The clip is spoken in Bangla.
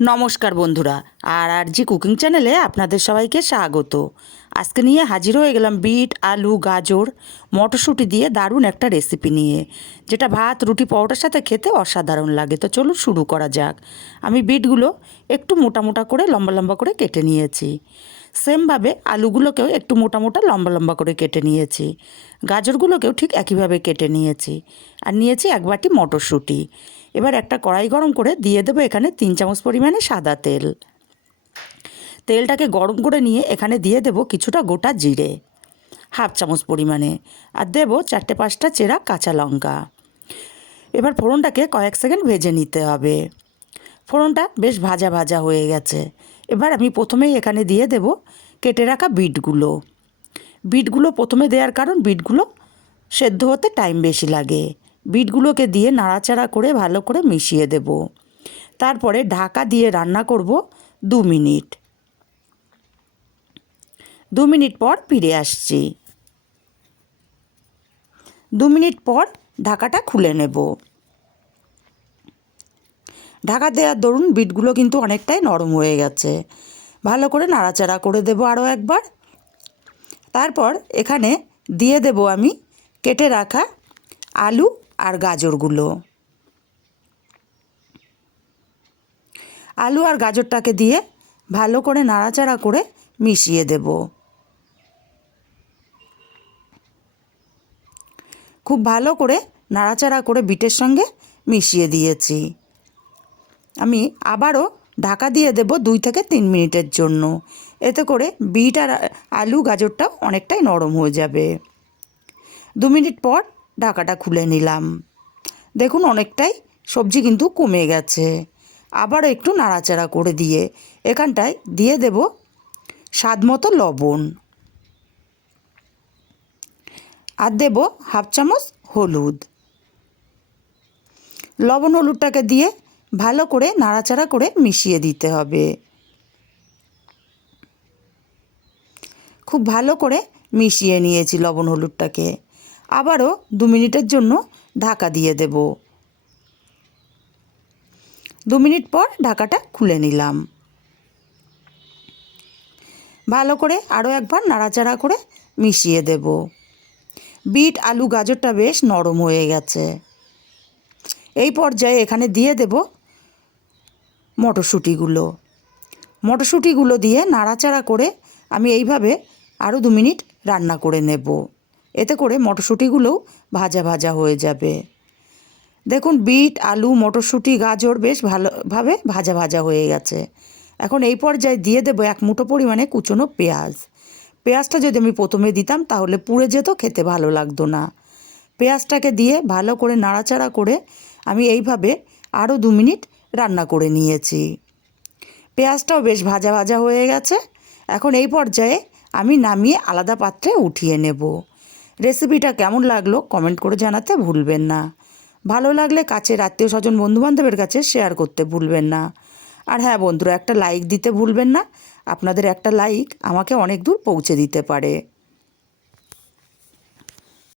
নমস্কার বন্ধুরা, আর আর জি কুকিং চ্যানেলে আপনাদের সবাইকে স্বাগত। আজকে নিয়ে হাজির হয়ে গেলাম বিট, আলু, গাজর, মটরশুঁটি দিয়ে দারুণ একটা রেসিপি নিয়ে, যেটা ভাত, রুটি, পরোটার সাথে খেতে অসাধারণ লাগে। তো চলুন শুরু করা যাক। আমি বিটগুলো একটু মোটা মোটা করে, লম্বা লম্বা করে কেটে নিয়েছি। সেমভাবে আলুগুলোকেও একটু মোটা মোটা, লম্বা লম্বা করে কেটে নিয়েছি। গাজরগুলোকেও ঠিক একইভাবে কেটে নিয়েছি। আর নিয়েছি এক বাটি মটরশুঁটি। এবার একটা কড়াই গরম করে দিয়ে দেবো এখানে তিন চামচ পরিমাণে সাদা তেল। তেলটাকে গরম করে নিয়ে এখানে দিয়ে দেবো কিছুটা গোটা জিরে, হাফ চামচ পরিমাণে, আর দেবো চারটে পাঁচটা চেরা কাঁচা লঙ্কা। এবার ফোড়নটাকে কয়েক সেকেন্ড ভেজে নিতে হবে। ফোড়নটা বেশ ভাজা ভাজা হয়ে গেছে। এবার আমি প্রথমেই এখানে দিয়ে দেব কেটে রাখা বিটগুলো। বিটগুলো প্রথমে দেওয়ার কারণ বিটগুলো সেদ্ধ হতে টাইম বেশি লাগে। বিটগুলোকে দিয়ে নাড়াচাড়া করে ভালো করে মিশিয়ে দেব। তারপরে ঢাকা দিয়ে রান্না করব দু মিনিট। দু মিনিট পর ফিরে আসছি। দু মিনিট পর ঢাকাটা খুলে নেব। ঢাকা দেওয়ার দরুন বিটগুলো কিন্তু অনেকটাই নরম হয়ে গেছে। ভালো করে নাড়াচাড়া করে দেব আরও একবার। তারপর এখানে দিয়ে দেব আমি কেটে রাখা আলু আর গাজরগুলো। আলু আর গাজরটাকে দিয়ে ভালো করে নাড়াচাড়া করে মিশিয়ে দেব। খুব ভালো করে নাড়াচাড়া করে বিটের সঙ্গে মিশিয়ে দিয়েছি। আমি আবারও ঢাকা দিয়ে দেব দুই থেকে তিন মিনিটের জন্য। এতে করে বিট আর আলু গাজরটা অনেকটাই নরম হয়ে যাবে। দু মিনিট পর ঢাকাটা খুলে নিলাম। দেখুন অনেকটাই সবজি কিন্তু কমে গেছে। আবারও একটু নাড়াচাড়া করে দিয়ে এখানটায় দিয়ে দেব স্বাদ মতো লবণ। আর দেব হাফ চামচ হলুদ। লবণ হলুদটাকে দিয়ে ভালো করে নাড়াচাড়া করে মিশিয়ে দিতে হবে। খুব ভালো করে মিশিয়ে নিয়েছি লবণ হলুদটাকে। আবারও দু মিনিটের জন্য ঢাকা দিয়ে দেব। দু মিনিট পর ঢাকাটা খুলে নিলাম। ভালো করে আরও একবার নাড়াচাড়া করে মিশিয়ে দেব। বিট, আলু, গাজরটা বেশ নরম হয়ে গেছে। এই পর্যায়ে এখানে দিয়ে দেব মটরশুঁটিগুলো। মটরশুঁটিগুলো দিয়ে নাড়াচাড়া করে আমি এইভাবে আরও দু মিনিট রান্না করে নেব। এতে করে মটরশুঁটিগুলোও ভাজা ভাজা হয়ে যাবে। দেখুন, বিট, আলু, মটরশুঁটি, গাজর বেশ ভালোভাবে ভাজা ভাজা হয়ে গেছে। এখন এই পর্যায়ে দিয়ে দেবো এক মুঠো পরিমাণে কুচনো পেঁয়াজ। পেঁয়াজটা যদি আমি প্রথমে দিতাম, তাহলে পুড়ে যেত, খেতে ভালো লাগতো না। পেঁয়াজটাকে দিয়ে ভালো করে নাড়াচাড়া করে আমি এইভাবে আরও দু মিনিট রান্না করে নিয়েছি। পেঁয়াজটাও বেশ ভাজা ভাজা হয়ে গেছে। এখন এই পর্যায়ে আমি নামিয়ে আলাদা পাত্রে উঠিয়ে নেব। রেসিপিটা কেমন লাগল কমেন্ট করে জানাতে ভুলবেন না। ভালো লাগলে কাছের আত্মীয় স্বজন বন্ধুবান্ধবের কাছে শেয়ার করতে ভুলবেন না। আর হ্যাঁ বন্ধুরা, একটা লাইক দিতে ভুলবেন না। আপনাদের একটা লাইক আমাকে অনেক দূর পৌঁছে দিতে পারে।